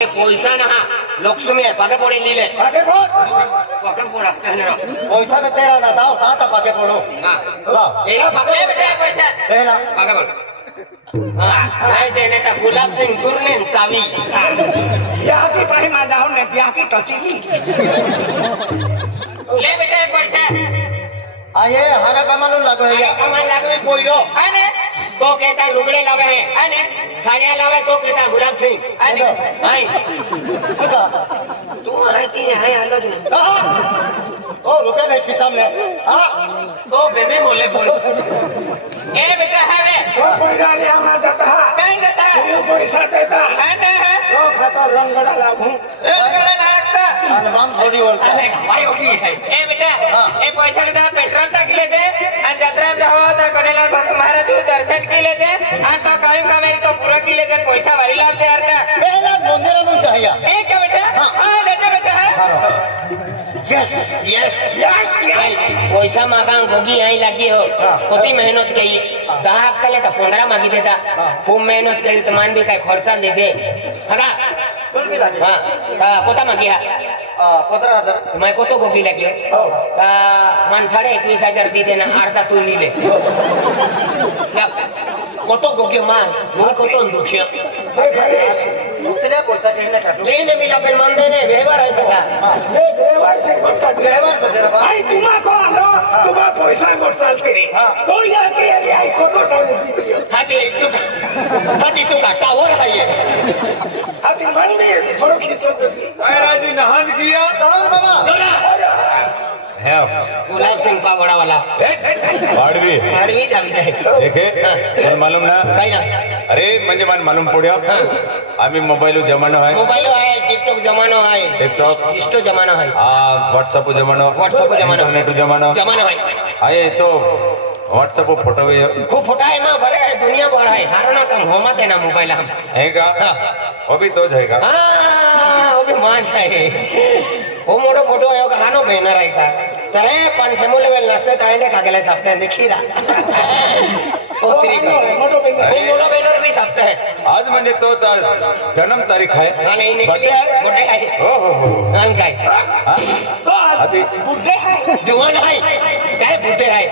पैसा ना लक्ष्मी है पाके पड़े लीले पाके बोल पाके पड़ा कहने ना पैसा तो तेरा ना दाओ कहां था पाके बोलो हां ला ये लो पाके बेटा पैसा पहला पाके बोल हां नहीं देने ता गुलाब सिंह गुरने चावी यहाँ की भाई मा जाओ ने यहाँ की टचीली ले बेटा पैसा आये हरा कमाल लागो है कमाल लागो कोईरो आने तो कहता लुगड़े लावे है आने साड़ियां लावे तो कहता गुलाब सिंह आने आई तू आती है आलो जी ओ रुपए नहीं खिसा में हां तो बेबी बोले बोल ए बेटा है रे तो पैसा ले आना जाता है नहीं देता है तू पैसा देता है ना है तो खाता रंगड़ा लागू रंगड़ा लागता अलमान थोड़ी बोलता अरे भाई होगी है ए बेटा ए पैसा लेता पेट्रोल तक ले दे और यात्रा जाओ तो कनेलाल भक्त महाराज दर्शन के ले दे और तो कहीं का मेरी तो पूरा के ले दे पैसा भरी लाभ दे यार का पहला मंदिर में चाहिए ए क्या बेटा हां ले जा बेटा है यस यस यस पैसा मांगा गोगी आई लगी हो कति मेहनत कई 10 कले तो 15 मांगी देता खूब मेहनत करी तो मान भी का खर्चा दे दे हगा कुल भी लगे हां कोता मांगी है 15000 मैं को तो गोगी लगी मन 21,500 दी देना अर्धा तू ली ले কত গোকে মান তুমি কত দুখিয়া भाई खाली दूसरे पैसा कहने का लेने मिला पे मान देने व्यवहार है का ए ड्राइवर से पक्का ड्राइवर को जरा भाई तुम्हा को आलो तुम्हा पैसा गोसाल तेरी तो या के आई को तो टाइम दी दियो हाथी तू घाटा हो रहा है हाथी मन में थोड़ा खिसो जैसी राजी नहाज किया कौन बाबा दोरा है गुलाब सिंह पावड़ा वाला वाडवी आदमी जावी जाए देखे पण मालूम ना काही ना अरे म्हणजे मला मालूम पड्या आम्ही मोबाईल जमानो आहे मोबाइल है टिकटॉक जमानो है टिकटॉक इंस्टा जमाना है व्हाट्सएप जमानो इंटरनेट जमानो जमाना है आहे तो व्हाट्सएप फोटो खूब फोटा है मां भरे दुनिया भर है हारना कम होमा देना मोबाइल हम है का वो भी तो जाएगा हां वो भी मान है वो मोटो फोटो है का हानो बैनर है का तहे पण सेमो लेवल नसते तांडे खागेले सापते देखीरा मोटो बैनर भी सापते है आज म्हणजे तो जन्म तारीख है हां नहीं निकली बुड्ढे है हो हां काय तो अभी बुड्ढे है जवान है काय बुड्ढे है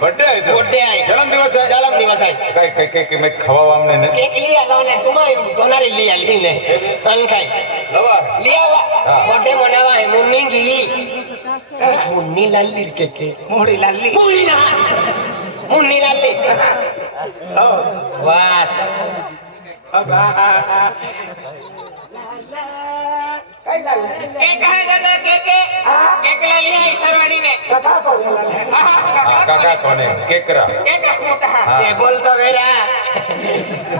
बर्थडे है तो बुड्ढे है जन्म दिवस है काय काय काय मैं खवावा हमने ने केक लिया लावने तुम्हारे दोनारी लिया लीने हां काय लवा लिया हुआ बर्थडे मनावा है मुन्नी की मुन्नी लाली के मोड़ी लाली मुन्नी ना मुन्नी लाली बस काय लाली केक है दादा केक ले लिया ईश्वरवाड़ी ने सदा को लाली काका कौन है केकरा केक रखता है ये बोल तो मेरा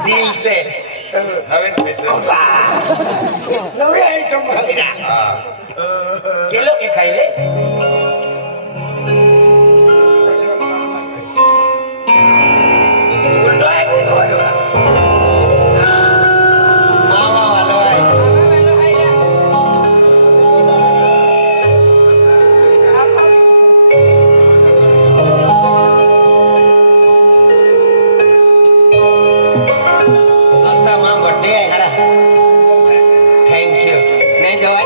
दिल से नवीन पैसे नवी आइटम है किलो के खाइए उल्टा है वो तो है मामा वालो है दोस्ता मां बर्थडे है हरा थैंक यू नहीं जो है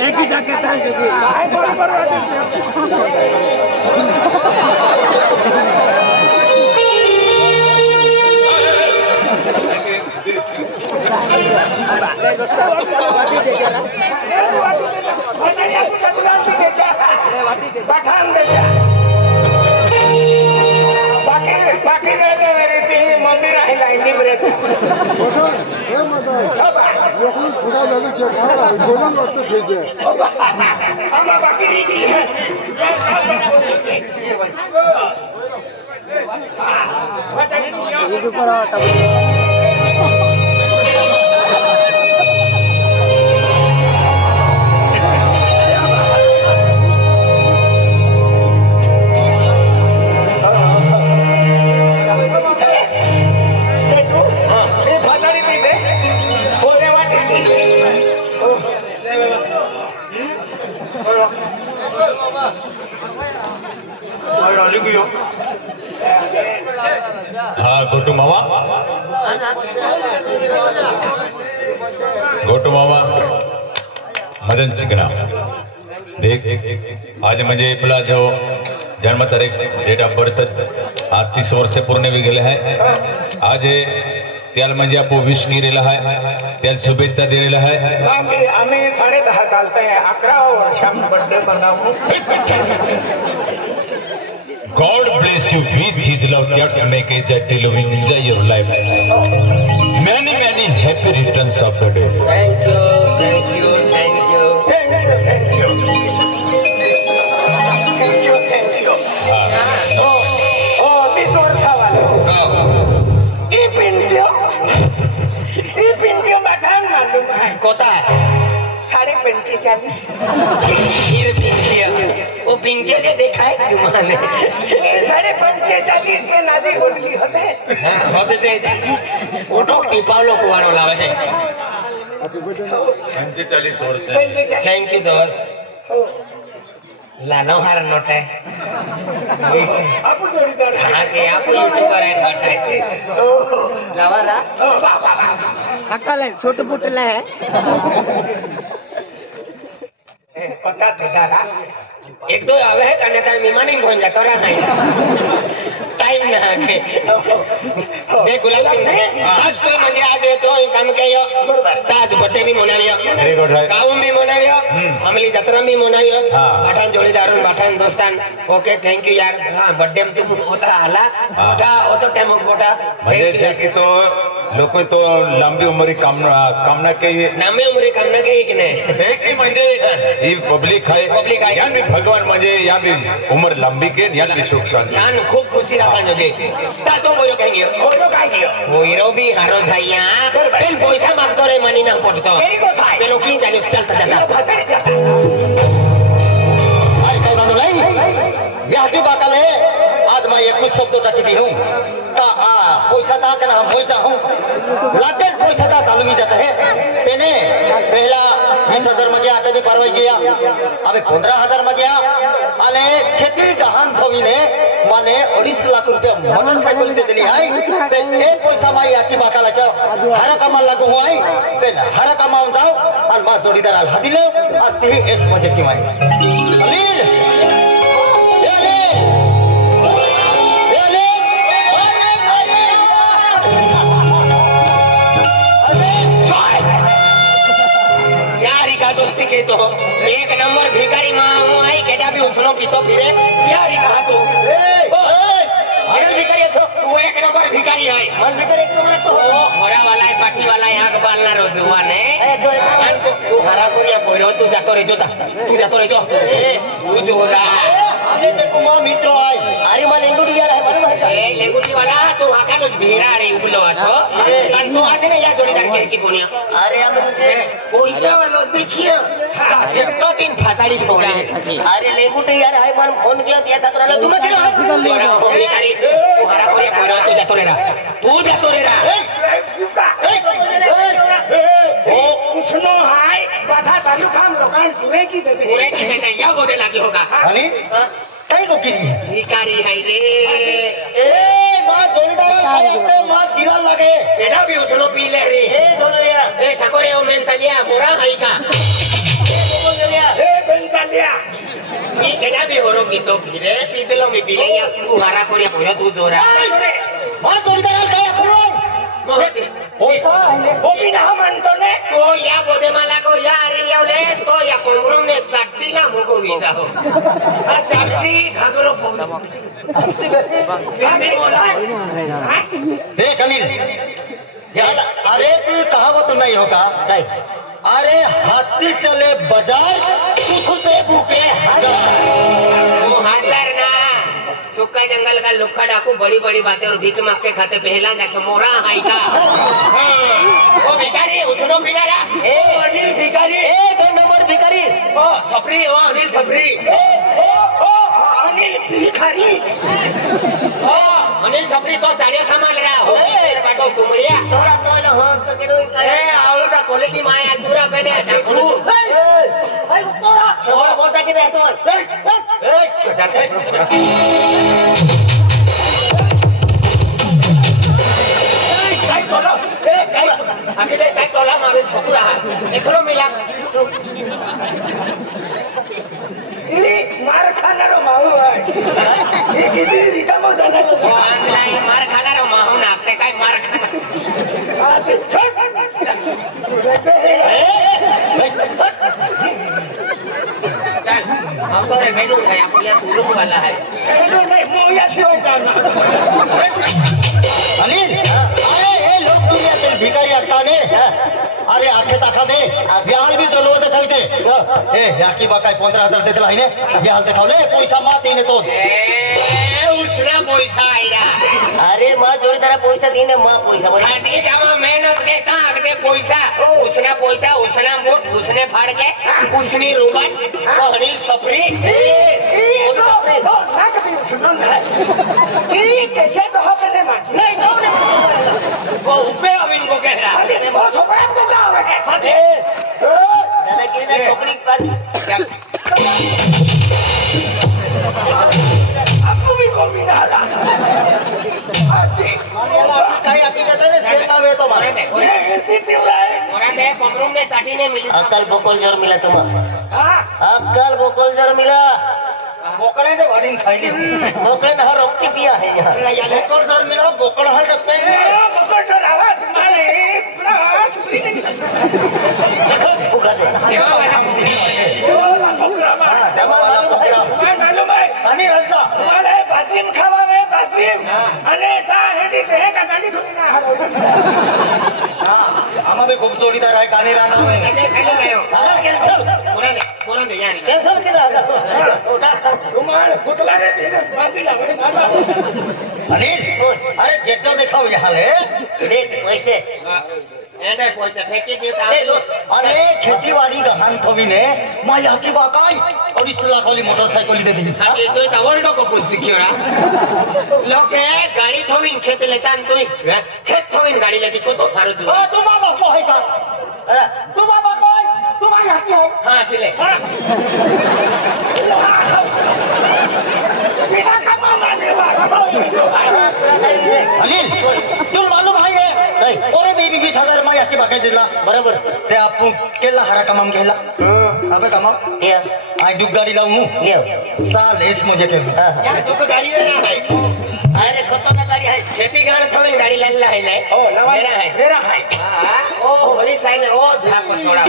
एक ही जाके था बाकी मंदिर आहे लाईनी पर्यंत हाँ गोटू मामा मदन चिकना देख आज म्हणजे आपला जो जन्म तारीख डेट ऑफ बर्थ 30 वर्ष पूर्ण भी गेले आहे आज त्याला म्हणजे आपण विश केलेला आहे त्याला शुभेच्छा दिलेला आहे आम्ही 10.5 चालतंय 11 वर्षां birthday मनावू God bless you with His love. That's make it a living enjoy your life. Many happy returns of the day. Thank you, thank you, thank you. Thank you. Oh, this वर्षावाला. ई पिंट्यो बठान मालूम है. कोता है 45.5. ये पिंटिया वो पिंटिया के देखा है तुम्हारे 45.5 पे नाजी होली होते होते थे ओटो टिपालो कुवारो लावे है 45 वर्ष थैंक यू दोस्त लानो हार नोट है आपू जोड़ीदार हाँ के आपू यूज करे नोट है लावारा अकल है छोटे पुटले है पता था एक दो आवे है करने टाइम मीमानी पहुंच जाता रहा नहीं टाइम ना है देख गुलाब सिंह आज तो मजे आज तो काम किया ताज बर्थडे भी मनावियो वेरी गुड है काउम भी मनावियो फैमिली जत्रा भी मनावियो बाठान जोड़ीदार बाठान दोस्तान ओके थैंक यू यार बर्थडे में तुम होता आला उठा वो तो टाइम उठा मजे थे कि तो लोग तो लंबी उम्र की कामना के लंबी उम्र की कामना के कि नहीं एक ही म्हणजे ये पब्लिक है यहाँ भी भगवान म्हणजे यहाँ भी उम्र लंबी के यहाँ भी सुख शांति यान खूब खुशी रखा जो जे तातो बोलो कहेंगे वो हीरो भी हारो जाइया पेल पैसा मांगतो रे मनी ना पड़तो पेलो की जाने चलता जाता आज कल मानो नहीं यह की बात है आज मैं एक कुछ शब्दों तक दी हूँ पैसा था क्या हम पैसा हूँ लाटेज पैसा था चालू भी जाता है पहला 20,000 में गया आता भी परवाई गया अभी 15,000 में गया अने खेती दहान थवीने माने 2.5 लाख रुपया मोटरसाइकिल दे दिली आई एक पैसा माई आकी बाका लगा हरा कामा लागू हुआ आई हरा कामा जाओ और मां जोड़ीदार आल हाथी लो और ती एस बजे की माई अमीर दोस्ती के तो एक नंबर भिखारी माँ हूँ आई केटा भी उछलो की तो फिरे यार कहा तू भिखारी तो तू एक नंबर भिखारी है मन भिखारी तो वो घोड़ा वाला है पाठी वाला है आग बालना रोजुआ ने तू हरा कोरिया कोइरो तू जातो रे जोता तू जातो रे जो तू जोरा अरे ते कुमार मित्र है अरे मां लेंगुटी यार है बड़े भाई ए लेंगुटी वाला तू हाका लो भीरा रे उबलो आछो अन तू आथे ने या जोड़ीदार के की बोनिया अरे हम पैसा वाला देखिए तो दिन फासाड़ी छोड़े अरे लेंगुटी यार है पर फोन किया दिया था तोरा तू मत भिखारी तू हरा कोरिया कोइरो तू जातो रे वो उसनो हाय बाधा चालू काम लोकान पूरे की देते या गोदे लागी होगा अरे कई को की भिखारी है रे ए मां जोड़ीदार खाली अपने मां गिरा लगे केटा भी उसनो पी ले रे ए दोलरिया ए ठाकोरे ओ मेंटलिया मोरा हाई का ए बेंटालिया ये केटा भी होरो की तो फिरे पीतलो में पीले या तू हारा कोरिया भयो तू जोरा बात जोडीदार काय आपण मोहते वो भी ना मानतो ने तो या बोदे मला को या रे यावले तो या कोमरुम ने चट्टीला मोको वीजा हो आ चट्टी घागरो पोगदा मैं बोला देख अनिल अरे तू कहावत नहीं होगा अरे हाथी चले बाजार सुख से भूखे हजार वो हजार ना सुक्का जंगल का लुक्खा डाकू बड़ी बड़ी बातें और भीख मांगते खाते पहला जाके मोरा हाई का वो भिखारी उसनो भिखारा ओ अनिल भिखारी एक नंबर भिखारी ओ सफरी ओ अनिल सफरी ओ अनिल भिखारी ओ अनिल सफरी तो चारिया सामान ले रहा हो बाटो तुमड़िया तोरा तो न हो तो केडो ए आउल का क्वालिटी माया दूरा पहने ढाकू भाई तोरा तोरा बोलता कि तो काय बोलो ए काय अकेले काय तोला मारे ठोकरा एकलो मिला ई मार खाणारो माणूस आहे हे किती रिकामो जाणार वो ऑनलाइन मार खाना रो माहून आपते काय मार खाना चल हम तो रे भेडू है आपल्या गुरु वाला है नाही मोया शिवाय जाणार अनिल अरे हे लोक दुनिया ते भिकारी असताने अरे आखे ताका दे बिहार भी दलवत खाइते ए याकी बा काय 15000 देतला आहे ने बिहार देखावले पैसा मा देने तो ए उसना पैसा आईरा अरे मा जोडीदार पैसा देने मा पैसा बोल आदमी जामा मेहनत के का आगदे पैसा उसना पैसा उसना मुठ उसने फाड़ के उसनी रुबाज वो हनी सफरी कैसे कहो मैंने मार नहीं वो उपे अविन को कह रहा अरे वो छोकरा को क्या हो है दादा के ना टोकरी कर आपको भी को भी डाला काय आकी देता ने सेल मावे तो मार orang deh komrum deh tadi nih milik अक्कल बोकल जर मिला तुम हां अक्कल बोकल जर मिला बोकड़े से भरिन खाइली बोकड़े में हर रोटी पिया है यहाँ बोकल जर मिला बोकल है जब पे बोकड़ से आवाज मारे पूरा सुसरी देखो भूखा दे dewa warna putih ओला बोकड़ा मा जमा वाला बोकड़ा मैं मालूम है पानी रखा माले बाजिम खावा में बाजिम अने ता हेडी ते का गाड़ी थोड़ी ना हारो आमा में खूब जोड़ीदार है काने राना में aja kali kayo हाँ cancel kurang deh yani cancel किधर आगा तुम्हारे पुतला रे तेरे बांधी लावे ना अनिल अरे जेटो दिखाओ यहाँ ले देख वैसे ada pojok heki dia अरे खेती बाड़ी का हान थोड़ी ने माँ यहाँ की बाकाई और इस लाख वाली motorcycle they the Hati itu tawar dok pun sikiora. Loke gari thowin khet letan tu khet thowin gari lagi ko to harus tu. तुम बाबा को है का तुम बाबा को है तुम्हारी हाथी है Ha sile. बिना कमा माने वाला अनिल तुम मालूम भाई है नहीं और देवी 20000 माँ यहाँ की बाकाई दिला बराबर ते आपको केला हरा कमाम केला अबे कमाओ या आई डुग गाड़ी लाऊं ले साल इस मुझे के Ya tu gari mana hai? अरे खतो ना गाड़ी है खेती गाड़ thowin gari lalla hai le. ओ नवा Mera hai. मेरा है Ha. Oh beri sign oh jha ko छोड़ा.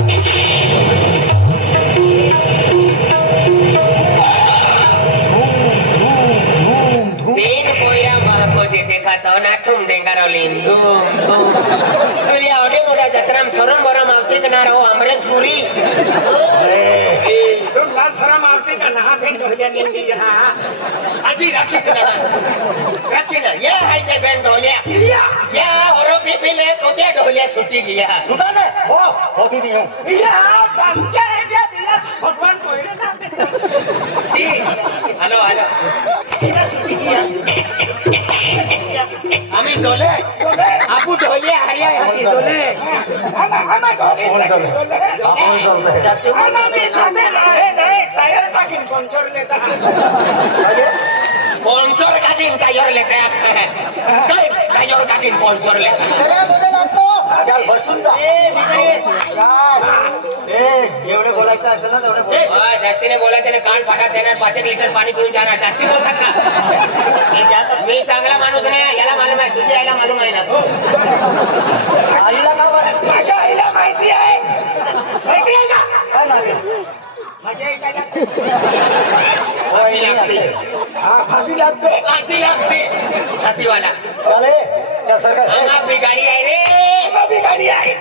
तीन कोयरा महको जी देखा तो ना तुम डेंगारो लीन धूम धूम तुलिया ओडे मोटा जतराम सोरम बरम आवते के ना रहो अमरेश पुरी तुम ना शर्म आती का नहा फेंक हो जाए नीचे यहाँ अजी रखी ना ये है जे बैंड ढोलिया ये औरो पीपी ले तो दे ढोलिया छुट्टी लिया सुना ने वो होती नहीं हूँ यहाँ बंके है दिया भगवान को ही ना दी हेलो हेलो हमें ढोले आपू ढोलिया हरिया हाथी ढोले हमें भी खाते नहीं टायर का पंचर लेता स्पॉन्सर काढीन कायर लेते काय कायर काढीन स्पॉन्सर लेते चल बसून जा एवढे बोलायचं असेल ना तेवढे बोल. जास्तीने बोलायचं नाही कान फाटात देणार 5 लिटर पाणी पिऊन जाणार जास्ती बोलतात का मी चांगला माणूस नाही याला मालूम आहे तुझ्या आईला मालूम आहे ना आईला का बरं? माझ्या आईला माहिती आहे माहिती आहे का काय मागे? माझ्या आईला फाशी लागते हा फाशी लागते फाशी लागते फाशीवाला चाले चल सरकार आम्हा बिगाडी आहे रे आम्हा बी गाडी आहे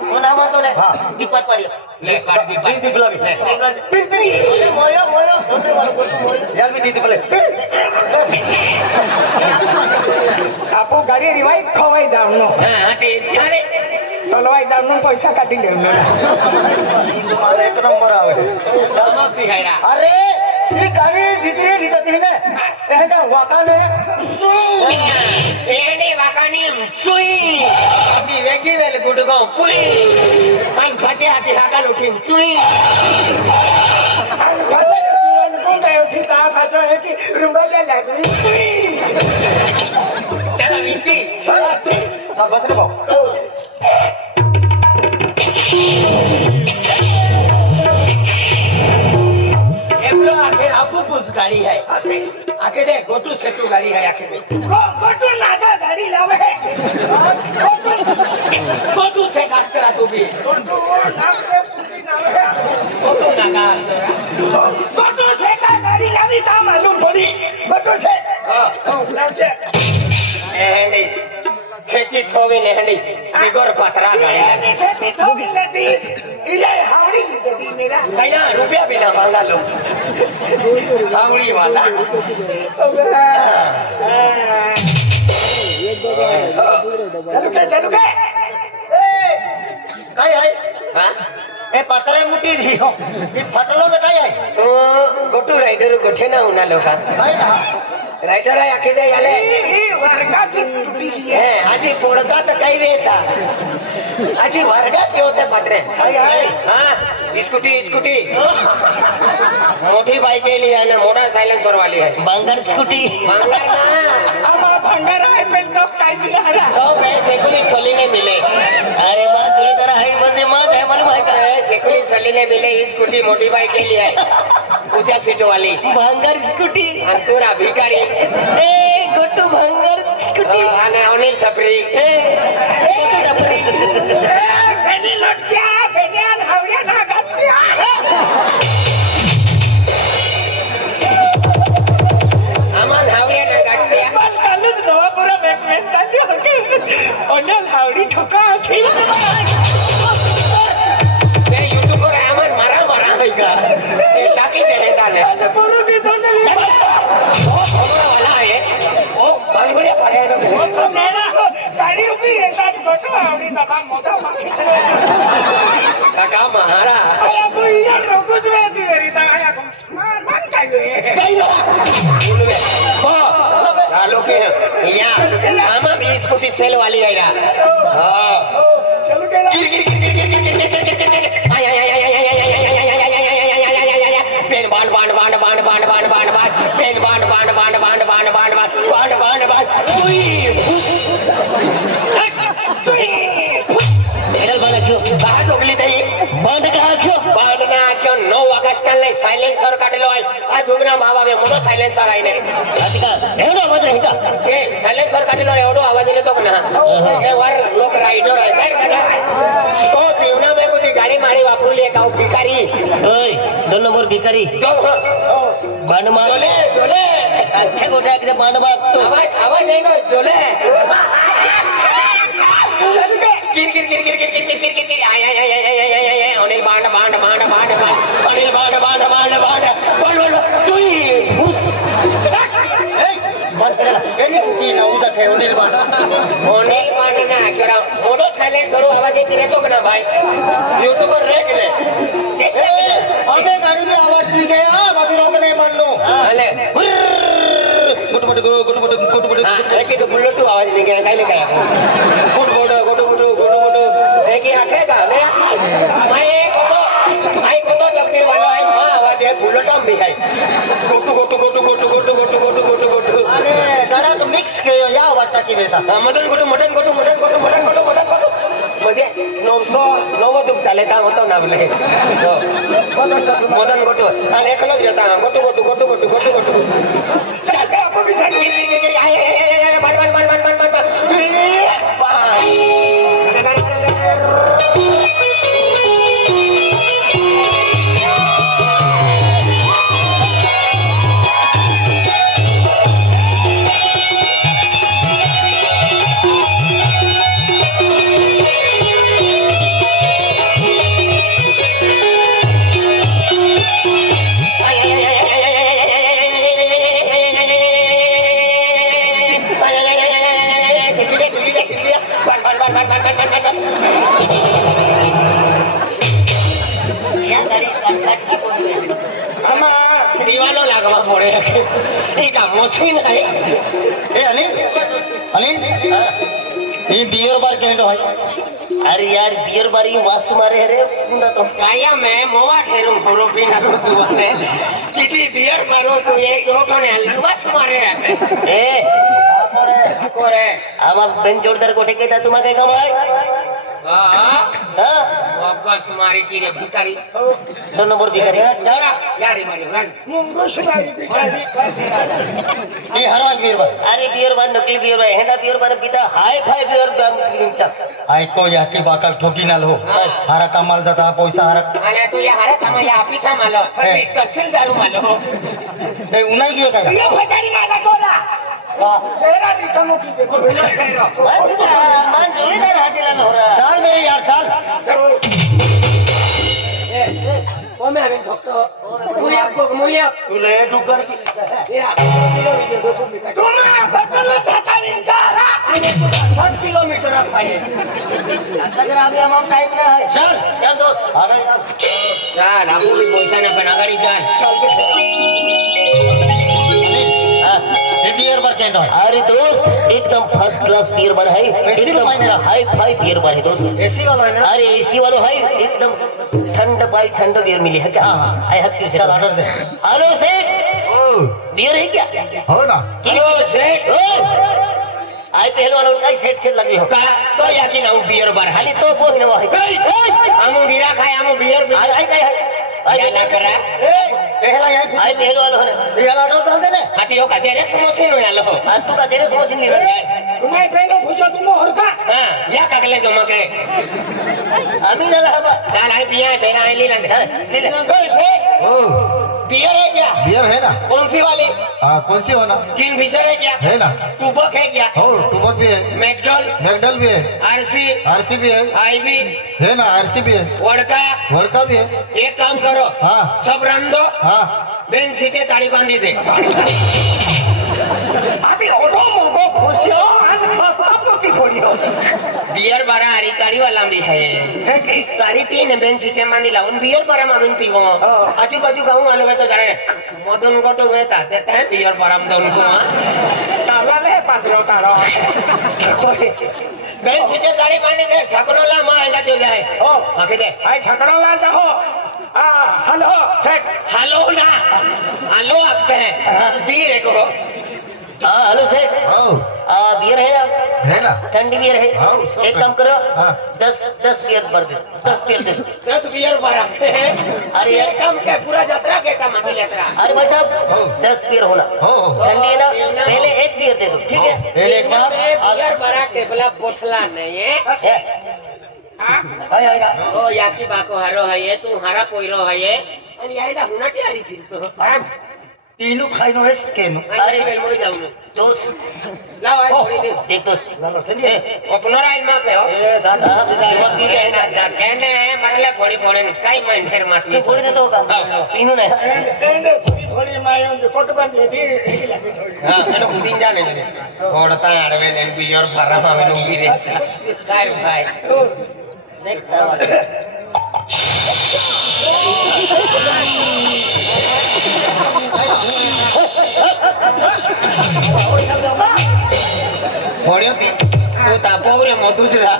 पुन्हा म्हणतो नाही दीपात पाडी ले पाडी दी दीपला बी. मोयो मोयो दोन्ही वाला गोष्ट मोयो यार मी दी दीपले आपण गाडी रिवाईट खवाई जाऊन हा ते झाले चलवाई जाऊन पैसा काढी घेऊन तुम्हाला एक नंबर आहे आम्हा बिगाडा अरे ही गाडी जितरी लिहित ना त्याच्या वाकाने एने वाकानी सुई ती वेगळी वेल गुडगाव पुरी आणि खाचे हाती हाका लुटीन सुई त्याला विनती बस रे भाऊ गाड़ी है आके दे गोटू सेतु गाड़ी है आके दे गोटू नागा गाडी लावे गोटू से काट करा तू भी गोटू नाम से पूरी नावे गोटू नागा गोटू से का गाडी लावी ता मालूम पड़ी गोटू से नाम से नहीं खेती थोवी नहीं बिगोर पतरा गाड़ी लगी खेती तो लेती इले हावड़ी लेती मेरा भैया रुपया भी ना मांगा लो हावड़ी वाला चलू के काय आहे हाँ हे पातळे मुठी री हो ही फाटलो तर काय आहे तो गोटू राइडर गोठे ना उना लोका काय ना राइडर आहे आखे दे याले वर्गा की टूटी हे आजी पोडका तर काही वेळता आजी वर्गात होते पत्रे काय आहे हाँ स्कूटी स्कूटी मोठी बाइक केली आहे ना मोठा सायलेन्सर वाली आहे बांगर स्कूटी बंगार ना हमारा भंडारा है पे तो काई ना तो मैं सेकुली सोली ने मिले अरे मां तुझी तरह है बंदे मां है मला माहित आहे सेकुली सोली ने मिले ये स्कूटी मोटी बाइक केली आहे ऊंचा सीट वाली बांगर स्कूटी अंतुरा भिकारी ए गोटू बांगर स्कूटी आणि अनिल सफरी ए गोटू डबरी बेनी लटक्या बेनियान हावया ना गत्या आम्हाला हावड्या ना गाठल्या बल कालच नवापुरा बेकमेंट आली होती ओनल हावडी ठोका खिल ते YouTube वर आम्हाला मारा मारा होई का ते टाकी दे दाने पुरु दी दोन थोड़ा वाला है ओ बांगुरिया पाया नो मेरा गाड़ी उभी रहतात गोटो हावडी दबा मोठा माखी काका महारा आया कोई यार रोकुच में दी रे ता आया को मान काय बोलवे हो चालो के या आमा भी स्कूटी सेल वाली है यार हां चलो के गिर गिर गिर गिर गिर गिर गिर गिर आय आय आय आय आय आय आय पेन बांड बांड बांड बांड बांड बांड बांड बांड पेन बांड बांड बांड बांड बांड बांड बांड बांड बांड हेडल बांध क्यों बाहर ढोकली तई बांध का क्यों बांध ना क्यों 9 ऑगस्ट ने सायलेन्सर काढलो आहे आज उगना बाबा में मोठो सायलेन्सर आहे ने अधिकार एवढा आवाज आहे का ए सायलेन्सर काढलो एवढो आवाज येतो ना हे वर लोक राइडर आहे तो जीवना में कोणी गाडी मारी वापरली का भिकारी ओय 2 नंबर भिकारी तो बांध मार जोले जोले हे गोट्या किती बांध मार तो आवाज नाही नो जोले गिर गिर गिर गिर गिर गिर गिर गिर गिर आय आय आय आय आय आय आय अनिल बांड बांड बांड बांड बांड अनिल बांड बांड बांड बांड बांड तुई बांध करेला एनी कुटी ना उदा थे ओनील बांध अनिल बांड ना केरा मोठो सायलेन्स करू आवाज येते रे तो ना भाई YouTube वर रे गेले अबे गाड़ी में आवाज नहीं गया बाकी लोग नहीं मान लो अले गुट एक तो बुलेट आवाज नहीं गया काय काय गुट एक ही आखे का ले मैं को तो तकदीर वाला है मां आवाज है बुलेट आइटम भी है गोटू गोटू गोटू गोटू गोटू गोटू गोटू गोटू गोटू अरे जरा तो मिक्स के या वाटा की बेटा mutton gotu mutton gotu mutton gotu mutton gotu mutton gotu म्हणजे 990 चालेता होतो ना बोले मदन गोटू आणि एकलो येता गोटू गोटू गोटू गोटू गोटू गोटू चालते आपण भी सांगितली की आहे बन बन बन बन बन बन दीवानो लागवा पड़े ये का मशीन है ए अनिल अनिल ये बियर बार कहतो है अरे यार बियर बारी वास मारे रे कुंदा तो काया मैं मोवा ठेरू होरो पीना को सुवने कितली बियर मारो तू एक जोटो ने लवास मारे ए कोरे आमा बेन जोरदार कोठे के तुमा काय काम है हां हां वापस मारी की रे भिखारी 2 नंबर भिखारी जारा यारी मारी रन मुंगो सुनाई भिखारी ये हरवाज बियर बार अरे बियर बार नकली बियर बार हेंडा बियर बार पिता हाई फाई बियर बार आई को याची बाकल ठोकी ना लो हारा कमाल जाता पैसा हारा आणि तू या हारा कामा या ऑफिसा मालो तहसीलदारू मालो ए उनाई की काय ये फसारी माला तोरा तेरा दिखनो की देखो बिना करो मान जोड़ीदार हाथीला नोरा चाल मेरे यार चाल ओ मैं अभी भक्तो मुलिया तुले डुगर की या तुम्हारा पटल था विचारा आणि तुला 7 किलोमीटर आहे अगर अभी हम टाइम ना है चल चल दोस्त आगे चाल आपू भी पैसा ना पण आगाडी चाल ये बियर बार कहतो है अरे दोस्त एकदम फर्स्ट क्लास बियर बार है एकदम हाई फाई बियर बार है दोस्त एसी वाला है ना अरे एसी वाला है एकदम ठंड बाई ठंड बियर मिली है क्या आई हक से ऑर्डर दे हेलो सेठ बियर है क्या हो ना हेलो सेठ आई पहले वाला उनका सेठ से लगी हो का तो याकी ना बियर बार खाली तो बोस ना है आमो गिरा खाय आमो बियर आई काय है याला करा पहला यही आई पहले वाला है ये ऑर्डर डाल देने हाती हो का जेरे समोसे नो यालो आज तू का तेरे समोसे नहीं है तुम्हारे पहले पूछो तुम और का हां या कागले जमा के आम्ही ना हवा चाल आई पिया बेना आई लीलन ले ले ओए सेठ ओ बियर है क्या बियर है ना कौन सी वाली हाँ कौन सी होना किंग फिशर है क्या है ना टूबक है क्या हो टुबक भी है मैकडॉल मैकडल भी है आरसी आरसी भी है आईवी है ना आरसी भी है वड़का वर्का भी है एक काम करो हाँ सब रन दो हाँ बेन सीचे ताड़ी बांधी दे अभी ओडो मोगो खुशियो आज सस्ता पोती फोड़ियो बियर बारा हरी ताड़ी वाला भी है ताड़ी तीन बेन सीचे बांधी ला उन बियर बारा मारून पीवो आजू बाजू गाँव वालों में तो जाने मदन गोटो में ताते हैं बियर बारा में दोनों को तारा ले पात्रो तारा बेन सीचे ताड़ी बांधी दे सकनोला माँ आएगा जो जाए ओ आके दे आई छकड़ा ला जाओ हेलो सेठ हेलो ना हेलो आपके हैं बियर है को हाँ हेलो सेठ बियर है आप है ना ठंडी बियर है हाँ, एक काम करो हाँ। 10 बियर भर दे 10 बियर दे 10 बियर बारा अरे ये यार काम क्या पूरा यात्रा के काम है यात्रा अरे भाई साहब हाँ। 10 बियर होना हो ठंडी है ना पहले एक बियर दे दो ठीक है पहले एक बात बियर बारा टेबला बोतला नहीं है आएगा ओ याकी बाको हारो है ये तू हारा कोइरो है ये आणि यायला हुना तयारी फिर तो तीनों खाई नो है केनो अरे बेल मोई जाऊ दोस्त लाओ आई थोड़ी देर देख दोस्त अपनो राइल मा पे हो कहने है मरले फोड़ी फोड़े ने काई माइन फिर मत में थोड़ी देर तो होगा तीनों नहीं एंड थोड़ी थोड़ी मायो जो कोट बंद थी एक लगी थोड़ी हां चलो खुदिन जाने लगे ओड़ता आड़वे ने बियर भरा में लूंगी रे काय भाई देखता फोड़ियो की तो तापो रे मधुजरा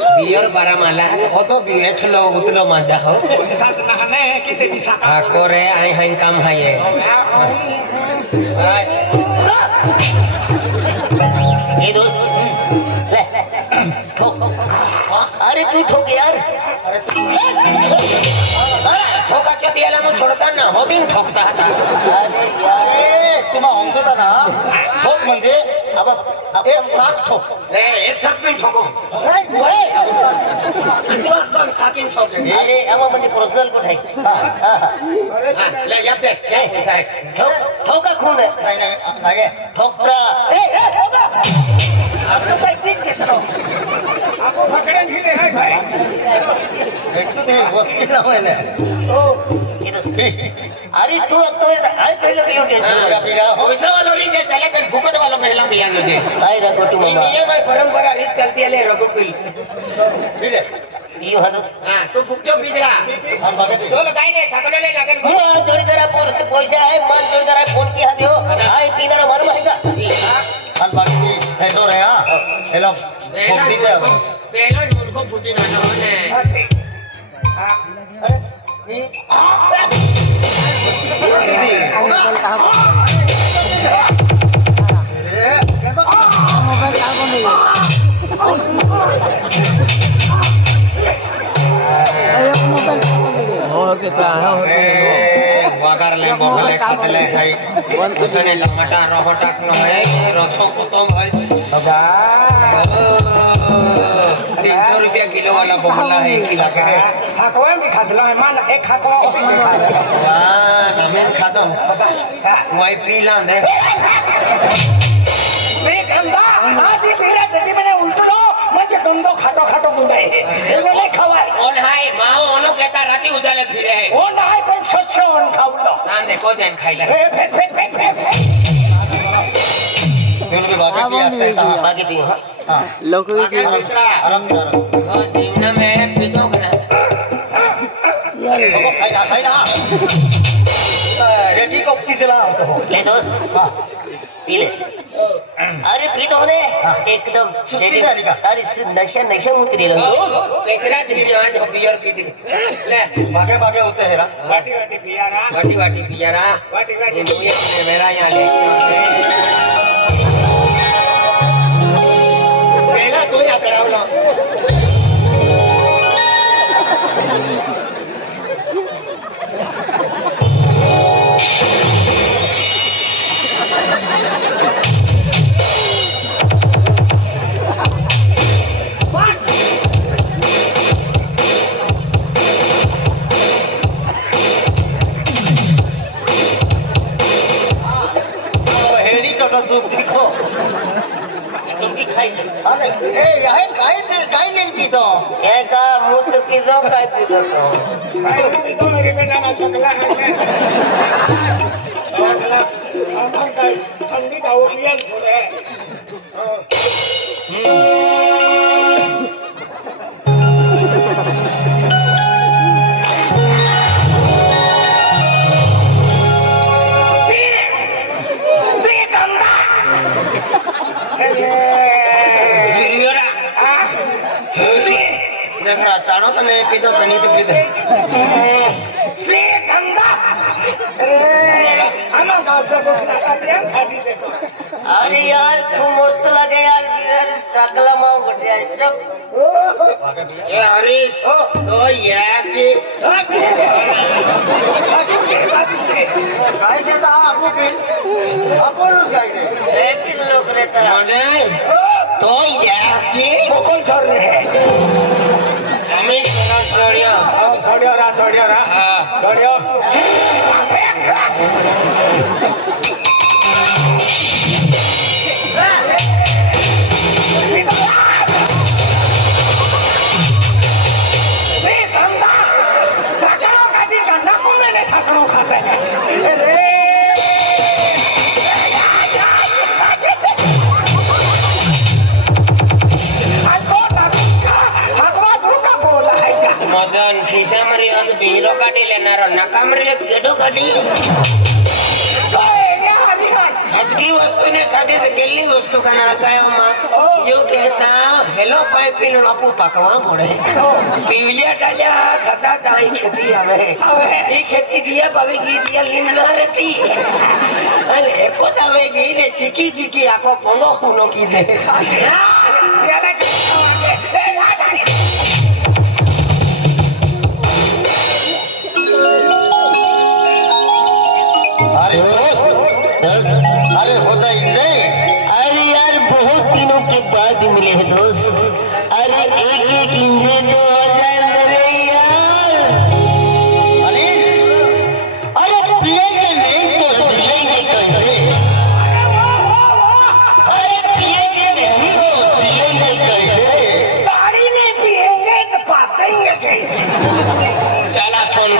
बियर बारा माला हो तो बियर ठलो उतलो मजा हो पैसा नहाने किती दिसा हा कोरे आई हाइन काम है ये ये दोस्त ले ठोक अरे तू ठोक यार ठोका क्या दिया ला छोड़ता ना हो दिन ठोकता था अरे यार तुम्हा होता ना ठोक म्हणजे अब एक साथ ठोक एक साथ में ठोको नाही वय तू एकदम साकिन ठोक अरे अब म्हणजे पर्सनल कोट है हां ले या देख क्या पैसा है ठोक ठोका खून है नाही नाही नाही ठोकरा आपको काय ठीक घेतलो आपको पकडन गेले हाय भाई भेटतो ते वस्की नावाने ये दोस्त अरे तू अब तो आई पहले क्यों टेंशन पैसा वालों नहीं जे चले पेन फुकट वालों पहला बियान दे आई रखो तू ये मामा नियम है परंपरा रीत चलती है ले रघुकुल ये हदो हां तू फुकटो बिजरा हम बागे तो लगाई नहीं सकलो ले लगन मान जोड़ी करा पैसा है मान जोड़ी करा फोन किया दियो आई तीनर मन मारेगा हम बागे ऐसो रे हां हेलो ठोक दी दे पहला उनको फुटी ना होने वगार ले बोले खतले है उसने टमाटर रोहटा नो है रसो खत्म है 300 रुपया किलो वाला बोला है किलो के खाकवा भी खातला है मान एक खाकवा भी खा वाह नमें खत्म वाई पी लांदे मी गंदा आज ही मेरा टटी मैंने उल्टलो म्हणजे गंदो खाटो खाटो गुंडाई है बोले खवाय कौन है माओ ओनो कहता राती उजाले फिरे है ओ नाही पण शस्य on खावलो सांग देखो जैन खाइला ए फे उनके बागे भी आता है हां बाकी भी हां लोगों की आराम से तो जीवन में पीतो ना खाई ना रेडी कप चीज ला तो ले दोस्त हां पी ले अरे पी तो ने एकदम सुस्ती झाली का? अरे नशा नशा उतरी रे दोस्त पेकरा धीरे आज बियर पी दे ले बागे बागे होते हैं वाटी वाटी पियारा वाटी वाटी पियारा वाटी वाटी ये मुझे मेरा यहाँ ले मेरा तो या कराओ लो हेलिकॉप्टर चूक दिखो तुमकी खाई अरे ए यार काय नहीं पीतो काय का मुत पितो काय पितो भाई मी तो मेरी बेटा ना सकला है आमान का ठंडी का ओरियन थोड़े जिरियोरा देख रहा तानो तो नहीं पीतो पनी तो पीतो से गंदा अरे आमान का सब ना दिया खाती देखो अरे यार तू मस्त लगे यार टकला मांग उठ जाए सब ये हरीश तो ये कि काय देता आपको बिल अपन उस गाय दे एक किलो रहता मजे तो ये कि कोकल छोड़ रहे हैं हमें सुना छोड़ियो छोड़ियो रा हाँ छोड़ियो मगन खीसा मरी आज बीरो काटी लेना रो नका मरी ले केडो काटी आज मोजकी वस्तु ने खाती तो केली वस्तु का ना कहो माँ यो कहता हेलो पाइपिन आपू पकवा पड़े पीवलिया डालिया खाता ताई खेती आवे ये खेती दिया पवेगी दिया लीन ना रहती अरे को दावेगी ने चिकी चिकी आको कोनो कोनो की दे अरे होता ही नहीं। अरे यार बहुत दिनों के बाद मिले हैं दोस्त। अरे एक इंजन तो हो जाए रे यार। अरे पिएंगे नहीं तो जिएंगे कैसे? अरे पिएंगे नहीं तो जिएंगे कैसे? पानी नहीं पिएंगे तो पातेंगे कैसे? चला सुन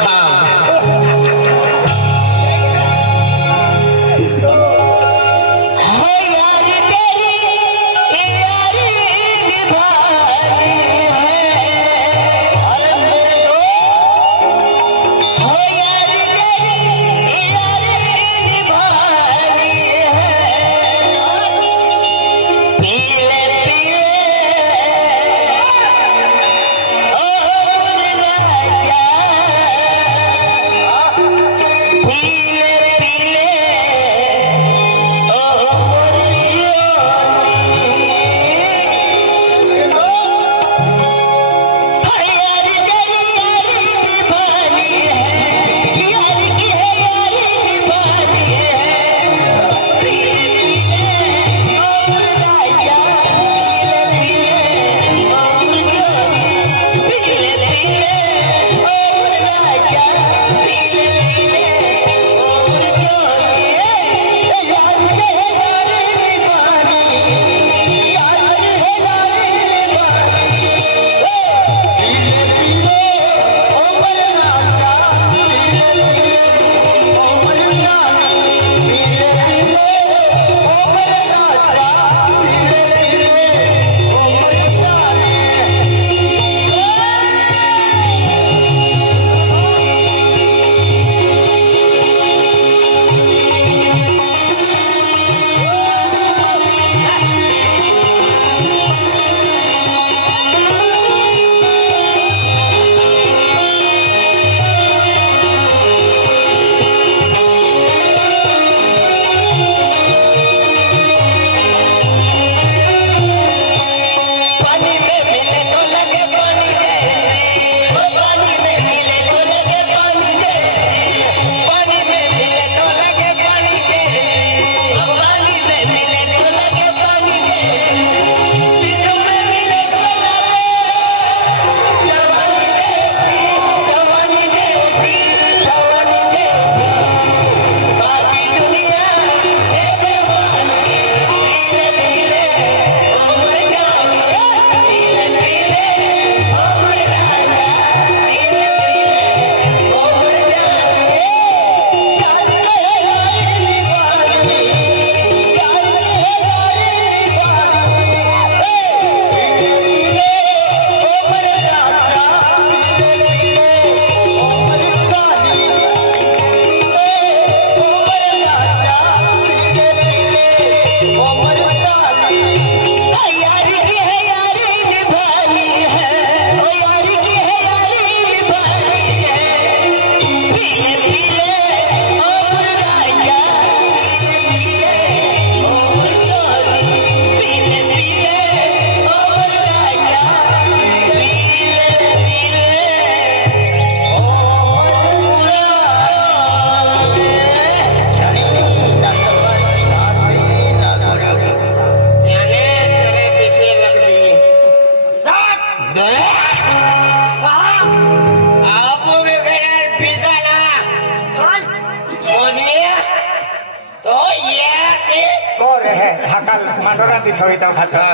मंडोरा दिखावी तो खाता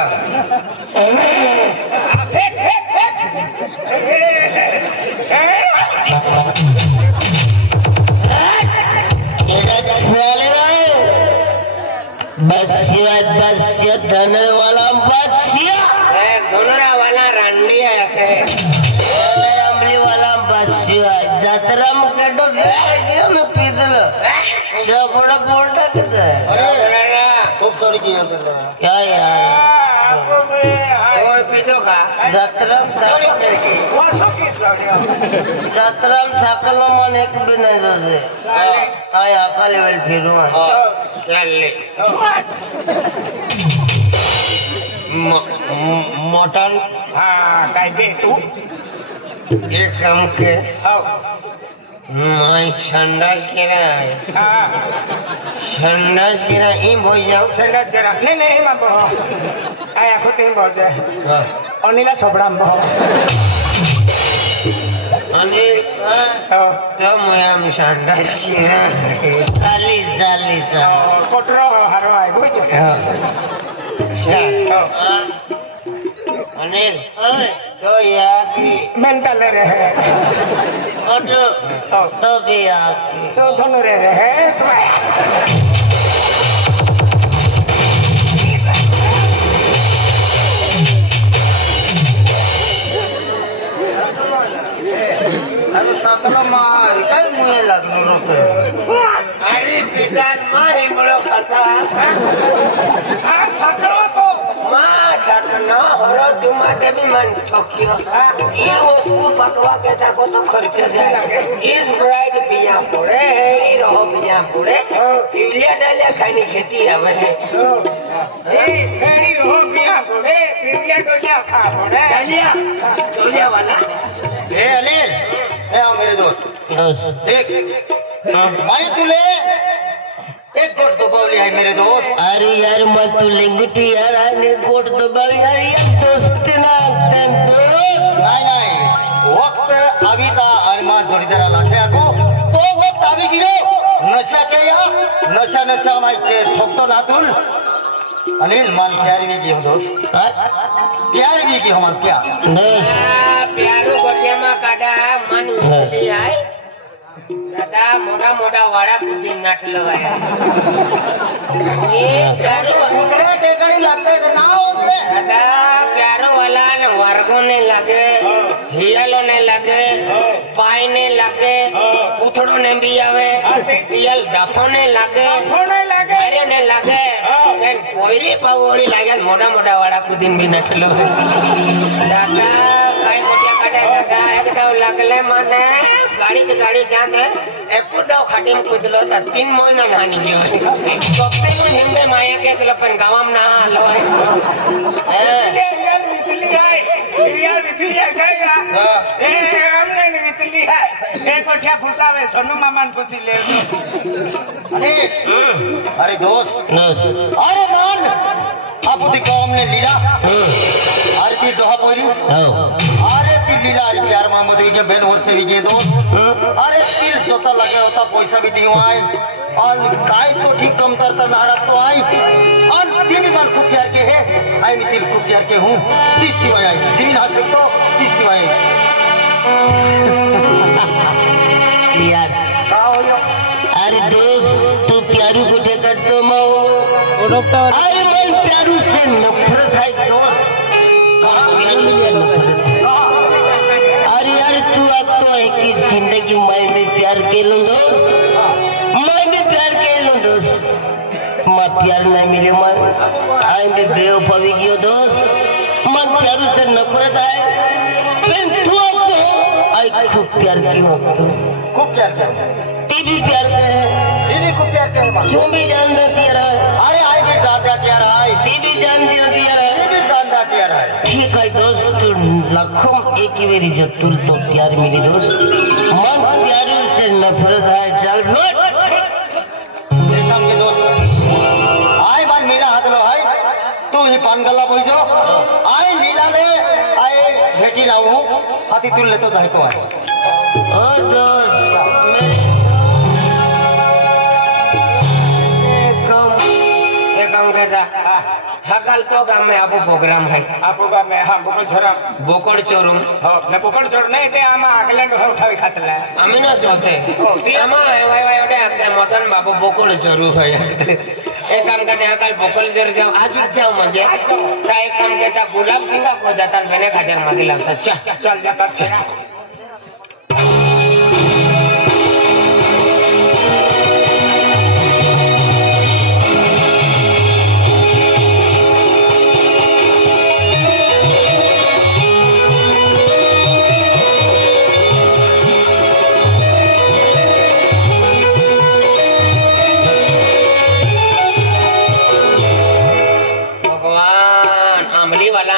बसिया धनर वाला बसिया धनरा वाला रांडी है अमली वाला बसिया जतरा में कटो गया ना पीदल बड़ा बोलता कितना है चोरी की होते क्या यार और पीछो का जत्रम सकल मन एक भी नहीं दे आई आका लेवल फिरू चल ले मटन हाँ काय बे तू एक काम के हाँ मैं संडास के रहा है हाँ संडास के रहा ही बोल जाओ संडास करा नहीं मां बो आया को तीन बोल जाए अनिला सोबड़ा में अनिल हाँ तो मैं हम संडास के रहा साली साली सा कोटरो हरवाई बोल अनिल तो याद मेंटल रहे तो भी याद तो दोनों रहे अरे सकल मार काय मुळे लागलो रोते अरे पितान माही मुळो खाता सकलो को माँ छकना हरो तुम आते भी मन ठोकियो ये वस्तु पकवा के ताको तो खर्च जाए इस ब्राइड पिया पड़े ही रहो पिया पड़े यूरिया डालिया खानी खेती आवे है ए गाड़ी रहो बिया बोले बिया डोलिया खा बोले डालिया डोलिया वाला ए अनिल ए आओ मेरे दोस्त देख भाई तुले एक गोट तो बावली है मेरे दोस्त अरे यार मैं तू लिंगटी यार आने कोट तो बावी यार यार दोस्त ना दोस्त नहीं वक्त अभी था अरमान जोड़ीदार लाठे आको तो वक्त अभी की नशा के या नशा मैं ठोकतो ना तुल अनिल मान प्यार भी की हम दोस्त प्यार भी की हमार क्या दोस्त प्यारो गोटिया में काड़ा मन मिली आए दादा मोटा मोटा वाड़ा कुदिन नाट लगाया ये प्यारो दादा प्यारो वाला न वर्गो ने लगे हियलो ने लगे पाई ने लगे उथड़ो ने भी आवे तियल दफो ने लगे अरे ने लगे एन कोयरी पावोड़ी लगे मोटा मोटा वाड़ा कुदिन भी नाट लगाया दादा काई मोटिया काटे दादा एकदम लगले माने गाड़ी के गाड़ी जान दे एक दाव खाटी में कुदलो त 3 महीना नानी गयो कपते में हिंदे माया के तलपन गावम ना लो यार मितली है कहेगा ए हमने मितली है एक कोठिया फुसावे सोनू मामान पूछी ले अरे दोस्त अरे मान आप काम ने लीला अरे ती दोहा बोली अरे ती लीला अरे प्यार मोहम्मद के बहन और से भी के दोस्त अरे तिल जोता लगे होता पैसा भी दियो आई और काय तो ठीक कम करता नारा तो आई और तीन मन को प्यार के है आई भी तिल को प्यार के हूँ तीस सिवाय आई जमीन हासिल तो तीस सिवाय यार अरे दोस्त तू प्यारू को टेकट तो मैं अरे मैं प्यारू से नफरत है दोस्त प्यारू से नफरत अरे यार तू अब तो है कि जिंदगी मैं भी प्यार के लूं दोस्त मैं भी प्यार के लूं दोस्त मैं प्यार नहीं मिले मैं आई भी बेवफा भी कियो दोस्त मन प्यारू से नफरत है फिर तू अब तो आई खूब प्यार क्यों खूब प्यार के टीवी प्यार के है दीदी को प्यार के तू भी जानता प्यारा है अरे आई भी जानता क्या रहा है टीवी जानती हो प्यारा है भी जानता क्या रहा है ठीक है दोस्त तू लाखों एक ही मेरी जतुल तो प्यार मिली दोस्त मन प्यारू से नफरत है चल लौट देखम के दोस्त आए बार मीरा हाथ लो हाय तू ही पान गल्ला बोइजो आए नीला ने आए भेटी ना हूं हाथी तुल ले तो जाए को आए ओ दोस्त एक काम करता हकल तो गाम में आपो प्रोग्राम है आपको का मैं हम बोकड़ छोरा बोकड़ चोरुम हो ने बोकड़ छोड़ नहीं ते आमा अगला डोहा उठावी खातला আমি না চলতে আমার ভাই ভাই ওটা একটা মদন বাবু বকুল জরুর হয় एक काम करते हैं कल बकुल जर जाओ आज जाओ म्हणजे ता एक काम करता गुलाब सिंगा को जाता मैंने खाजर मागे लगता चल जाता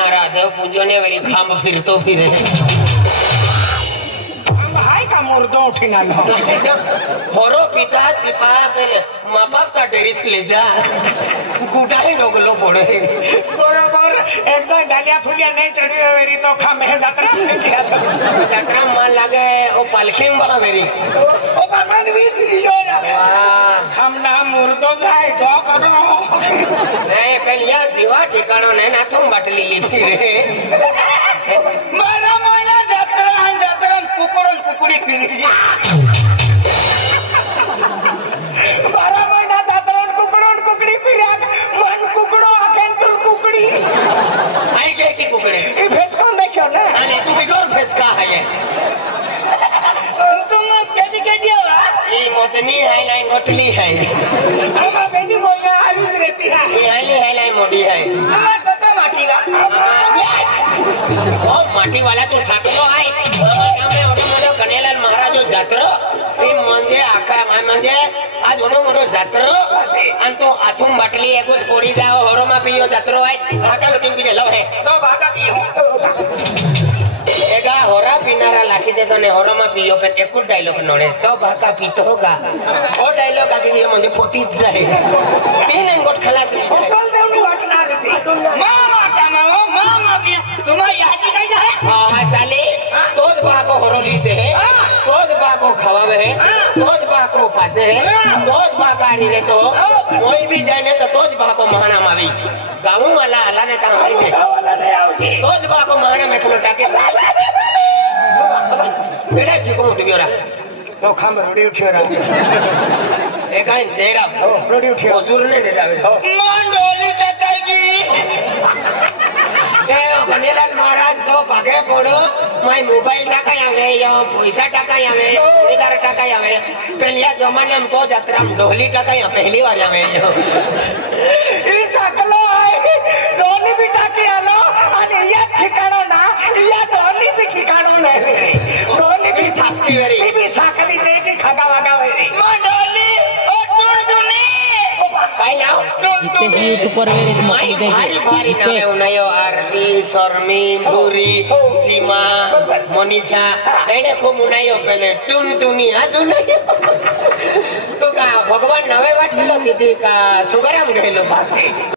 मारा देव पूजो ने मेरी खाम फिर तो फिरे भाई का मुर्दो उठी ना होरो पिता पिपा पहले माँ बाप सा डेरिस ले जा गुटा ही लोग लो पड़े बरोबर एकदम डालिया फुलिया नहीं चढ़ी है मेरी तो खा मैं यात्रा नहीं किया था यात्रा मान लगे वो पालखी में बा मेरी ओ भगवान भी दियो ना हम ना मुर्दो जाए डो करो नहीं पहले जीवा ठिकानो ने ना तुम बटली ली फिरे मारा मोना यात्रा कुकुड़ी फिरी 12 महिना जात्रण कुकड़ी फिरा मन कुकड़ो आखेन तुल कुकड़ी आई गए की कुकड़े ये फेस कौन देखियो ना अरे तू भी कौन फेस का है ये तुम कैसी कह दिया वा ये मोतनी हाईलाइन मोटली है हम बेजी बोलना आविज रहती है ये हाईलाइन मोटी है हम तो माटी वा ओ माटी वाला तो साकलो है हमने ओडो मोडो कनेलाल महाराज जात्रो ई म्हणजे आका म्हणजे आज ओडो मोडो जात्रो अन तो आथुम बाटली एकोच पोडी जाओ होरोमा पियो जात्रो है आका लुटिन पीने लो है तो भागा पियो एगा होरा पिनारा लाखी दे तो ने होरोमा पियो पे एकूट डायलॉग नोडे तो भाका पीतो होगा ओ डायलॉग आके ये म्हणजे पोतीत जाए तीन अंगोट खलास होटल दे उनी वाटना रहती मामा का मामा पिया तुम्हारी यादी कैसा है हां चाले तोज बाको होरोली दे तोज बाको खवावे है तोज बाको पाजे है तोज बाकारी रे तो कोई भी जाने तो तोज बाको महाना मावी गाऊ वाला आला ने ता होई छे वाला नहीं आवछे तोज बाको महाना में खलो टाके बेटा जीको उठियो रा तो खम रोडी उठियो रा एक है देरा रोडी उठियो हुजूर ने दे जावे मंडोली टटागी ए कनेलाल महाराज तो भागे पड़ो माय मोबाइल टाका आवे यो पैसा टाका आवे इधर टाका आवे पहलिया जमाने में तो यात्रा में ढोली टाका या पहली बार आवे यो ई सकलो है डोली भी टाकी आलो आणि या ठिकाणो ना या डोली भी ठिकाणो नाही रे डोली भी साफटी वेरी ती भी साकली जे की खागा वागा वेरी मंडोली ओ टुनटुनी भाई लाओ जितने यूट्यूब पर मेरे माय भारी भारी नामे उनायो आरती शर्मी भूरी सीमा मोनिशा एने खूब उनायो पहले टुनटुनी आजू नहीं तो का भगवान नवे वाटलो किती का सुगराम गेलो बापरे